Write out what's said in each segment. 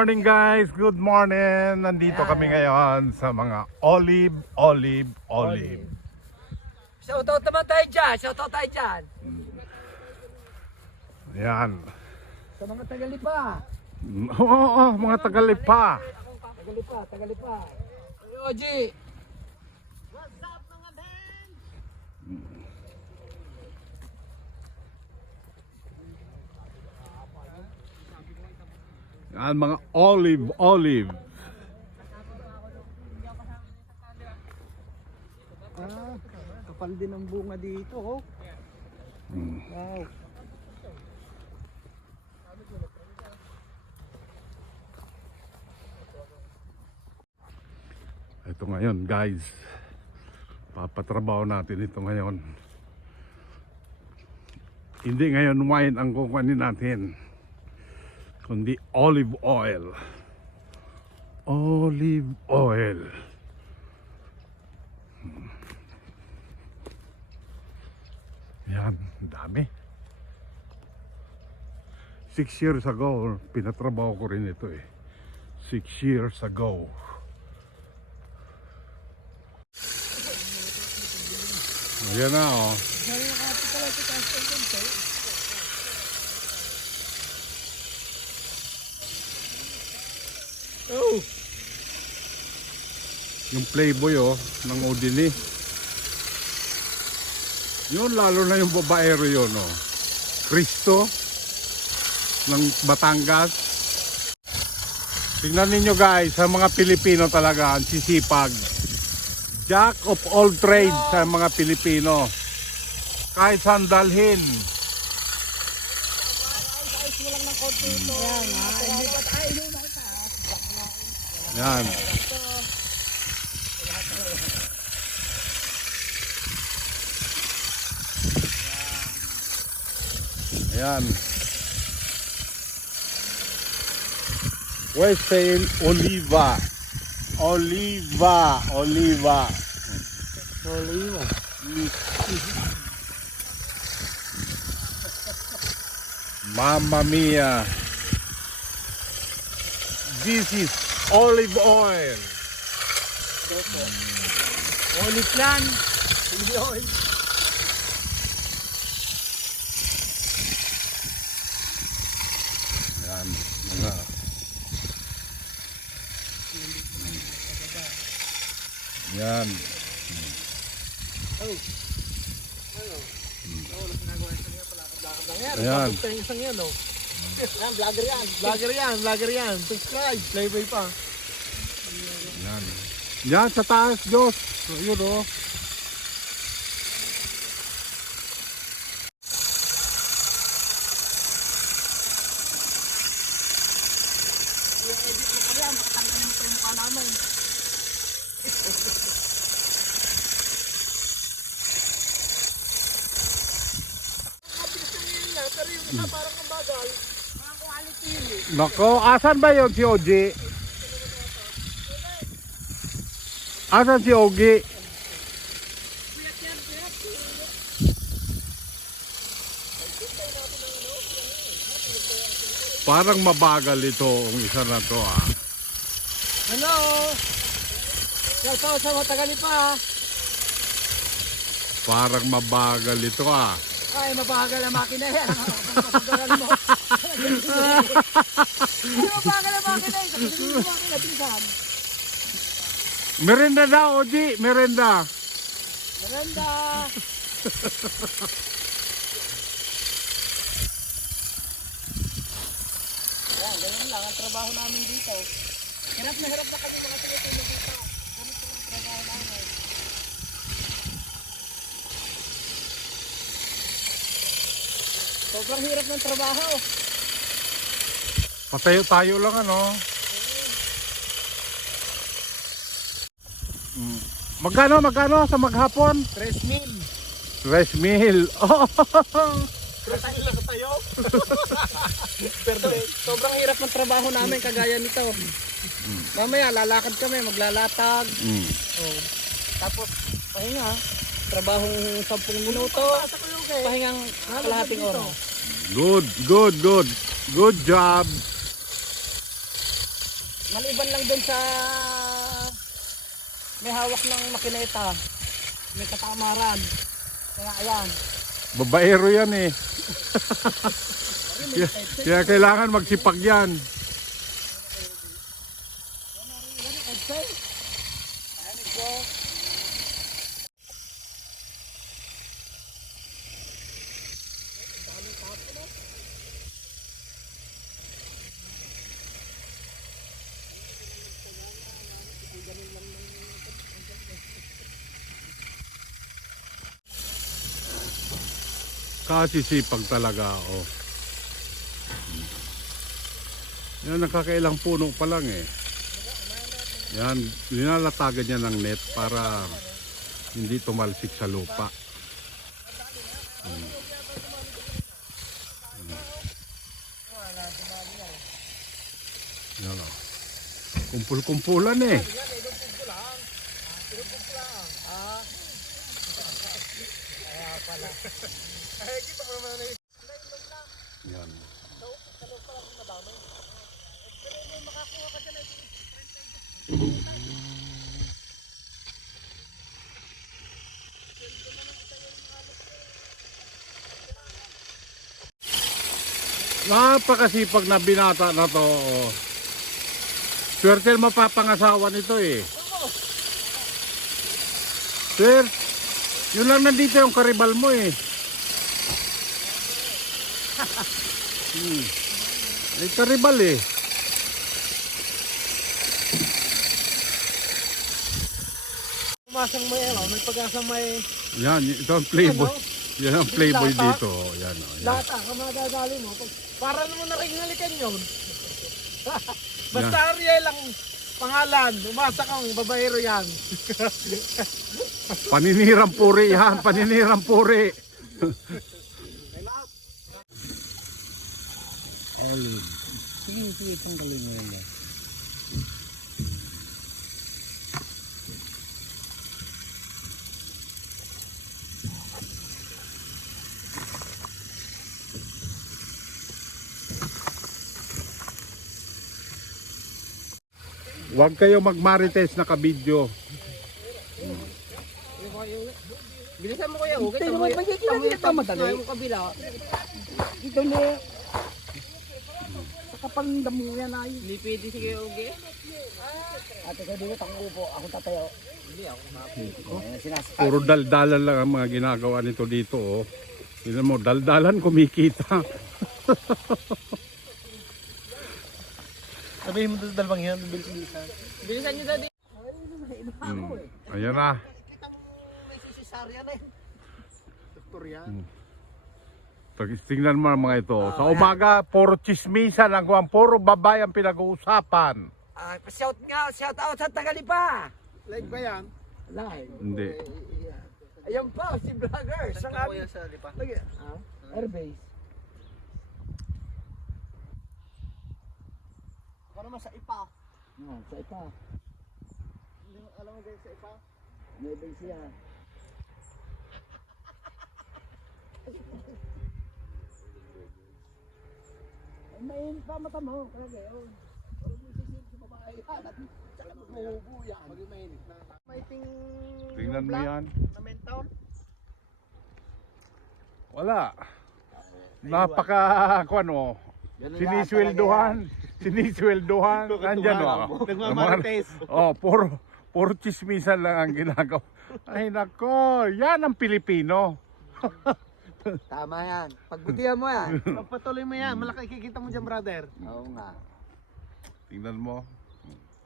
morning guys, good morning. Nandito kami ngayon sa mga olive. Shoutout naman tayo dyan, shoutout tayo dyan. Yan. Sa mga Tagalipa. Oo, mga Tagalipa. Tagalipa. Oji. Yan, mga olive. Kapal din ang bunga dito, oh. Wow. Ito ngayon guys, papatrabaho natin ito ngayon. Hindi ngayon wine ang kukunin natin, kundi olive oil. Yan, dami. 6 years ago, pinatrabaho ko rin ito eh. 6 years ago. Ayan na oh. Oh. Yung playboy oh, ng Odili. Yun, lalo na yung babaero yun oh. Cristo ng Batangas. Tingnan ninyo guys, sa mga Pilipino talaga ang sisipag. Jack of all trades sa mga Pilipino. Kahit saan dalhin. Yan. Ayan. Western Oliva. Oliva. Mamma mia. This is olive oil. Olive yan. Hindi oil. Yan. Mga. Yan. Ayan. Vlogger yan. Subscribe. Playboy pa. Yan. Yan sa taas, Diyos. Yun o. Parang mabagal. Parang quality yun eh. Nako, asan ba yun si Oji? Asan si Ogi? Parang mabagal ito ang isa na to ah. Hello. Shoutout sa mga Tagalipa. Parang mabagal ito ah. Ay, mabagal ang makina yan. Pagkakagal mo. Hindi mabagal ang makina yan. Kasi hindi makina. Tingnan. Merenda daw, Oji. Merenda. Yan, ganyan lang ang trabaho namin dito. Hirap na kami mga Pilipino dito. Ganito ang trabaho namin. Sobrang hirap ng trabaho. Patayo tayo lang ano. Magkano sa maghapon? 3,000. Rice meal. Oh. Tayo. Sobrang hirap ng trabaho namin kagaya nito. Mamaya lalakad kami, maglalatag. Oh. Tapos pahinga, trabahong 10 minuto, pahingang kalahating oras. Good job. Maliban lang dun sa may hawak ng makineta, may katamaran. Kaya ayan. Babaero yan eh. Kaya kailangan magsipag yan. Kasi sipag talaga, oh. Yan, nakakailang puno pa lang eh. Yan, nilalatagan niya ng net para hindi tumalsik sa lupa. Yan, oh. Kumpul-kumpulan eh. Yan. Napakasipag na binata na to. Oh. Swerte mapapangasawa nito eh. Sir, yun lang nandito yung karibal mo eh. Ay karibal eh. Umasang may ano, may pag-asang may Yan, ito ang playboy. Yan ang playboy dito. Yan, oh, yan. lata ka madadali mo. Para naman na rin halikan yun. Basta Ariel ang pangalan, umasa kang babaero yan. Paninirang puri yan, paninirang puri. Olive. Sige, tanggalin mo yan. Huwag kayo magmarites na kabidyo. Bilisan mo kuya, okay? Ito madali. Mo kabila. Dito na. Sa kapandam mo yan ay. Hindi pwede sige, okay? Ate ko dito, tangupo. Ako tatayo. Hindi ako happy. Puro daldalan lang ang mga ginagawa nito dito. Oh. Tignan mo, daldalan kumikita. Sabihin mo doon dalawang yan, bilisan. Bilisan nyo dati. Ayan na. May sisisarya na yun. Doktor yan. Tingnan mo mga ito. Sa umaga, puro chismisan ang kuwang, puro babae ang pinag-uusapan. Shout out sa Tagalipa. Live ba yan? Live. Hindi. Ayan pa, si vlogger. Saan ka kuya sa Lipa? Airbase. Ako naman sa IPA. Sa IPA. Alam mo guys sa IPA? May base yan. Mainit pa mata mo. Kaya gayon. Pero may sisip sa babae yan. Tsaka maghuhubo yan. Pag mainit na. Maiting... Tingnan mo yan. Na mental. Wala. Napaka, ano, sinisweldohan. Sinisweldohan. Nandyan o. Nagmamarites. Oh, puro chismisan lang ang ginagawa. Ay nako, yan ang Pilipino. Tama yan. Pagbutihan mo yan. Pagpatuloy mo yan, malaki kikita mo dyan, brother. Oo nga. Tingnan mo.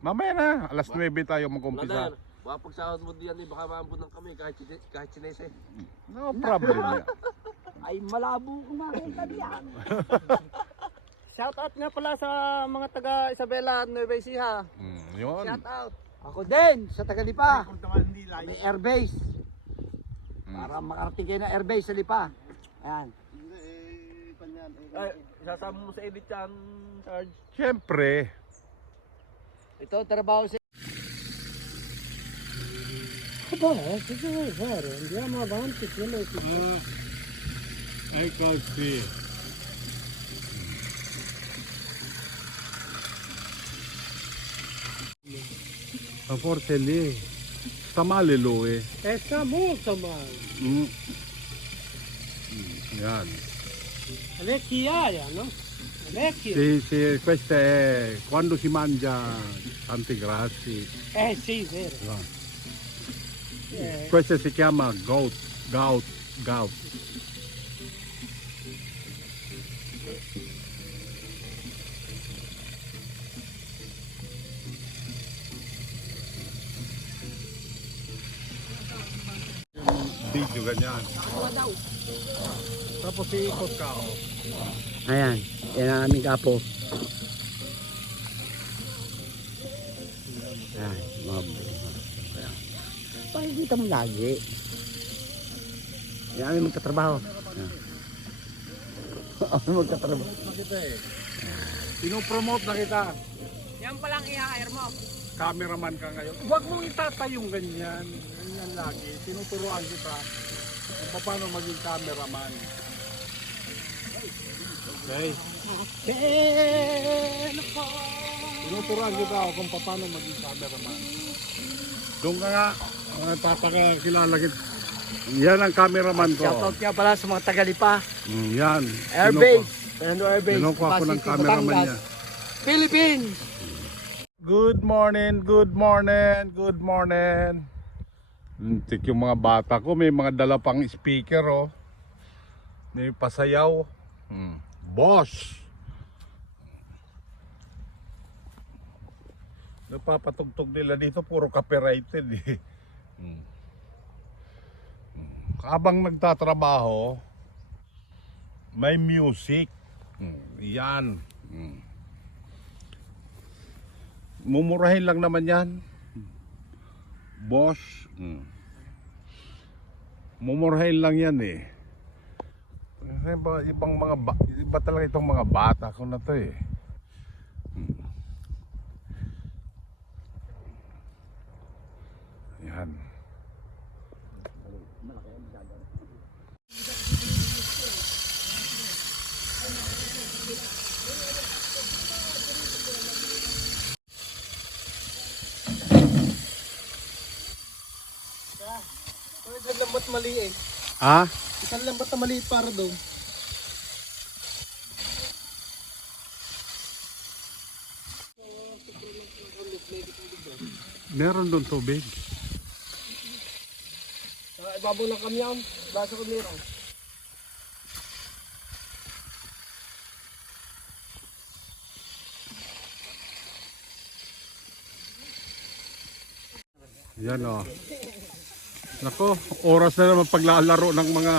Mamaya na, alas 9 tayo mag-umpisa. Brother, baka pagsahod mo diyan, baka maambun ng kami kahit sinese. No problem yan. Ay malabo kung makita diyan. Shout out nga pala sa mga taga Isabela at Nueva Ecija. Yun. Shout out. Ako din sa Tagalipa. Kung naman hindi May live. airbase. Para makarating kayo ng airbase sa Lipa. Ayan. Ay, isasama mo sa edit yan, Sarge. Siyempre. Ito trabaho si I can see. Sa Portelli. Sta male lui. Sta molto male. Mm. Yan. Vecchiaia, no? Vecchio. Sì, sì, questa è quando si mangia tanti grassi. Sì, vero. No. Eh, Questa si chiama gout. Video ganyan. Tapos iikot ka, oh. Ayan, yan ang aming kapo. Ay, pakikita mo lagi. Yan aming magkatrabaho. Aming magkatrabaho. Pinopromote na kita. yan palang i-hire mo. Cameraman ka ngayon. Huwag mong itatayong ganyan. Ganyan lagi. Tinuturuan kita kung paano maging cameraman. Okay? Tinuturuan kita kung paano maging cameraman. Doon ka nga, papakakilala kita. Yan ang cameraman ko. Shoutout nga pala sa mga Tagalipa. Yan. Airbase. Fernando Airbase. Kinukuha ko ng Pasig, cameraman Batangas, niya. Philippines. Good morning, good morning, good morning. Tik yung mga bata ko, may mga dala pang speaker, oh. May pasayaw. Boss. Napapatugtog nila dito, puro copyrighted eh. Habang nagtatrabaho, may music. Yan. Mumurahin lang naman yan. Boss. Mumurahin lang yan eh. Iba talaga itong mga bata ko na to eh. Yan. Isang lambat mali eh. Ah? Isang lambat na maliit para doon. Meron doon tubig. Ibabaw ng kamyan. Basa ko meron. Yan o. Nako, oras na naman paglalaro ng mga...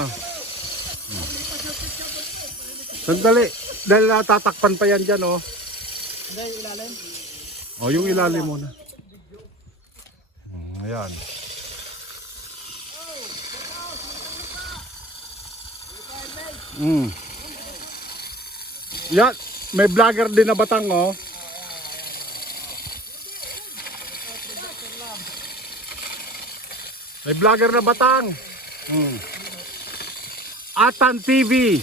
Sandali, dahil natatakpan pa yan dyan o. Hindi, ilalim. O, yung ilalim muna. Ayan. Yan, may vlogger din na batang o. May vlogger na batang. Atan TV.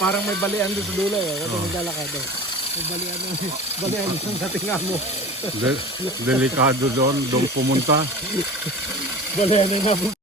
Parang may balian doon sa dulo eh. Kasi maglalakad eh. May balian doon sa tinga mo. Delikado doon pumunta. Balian na nga.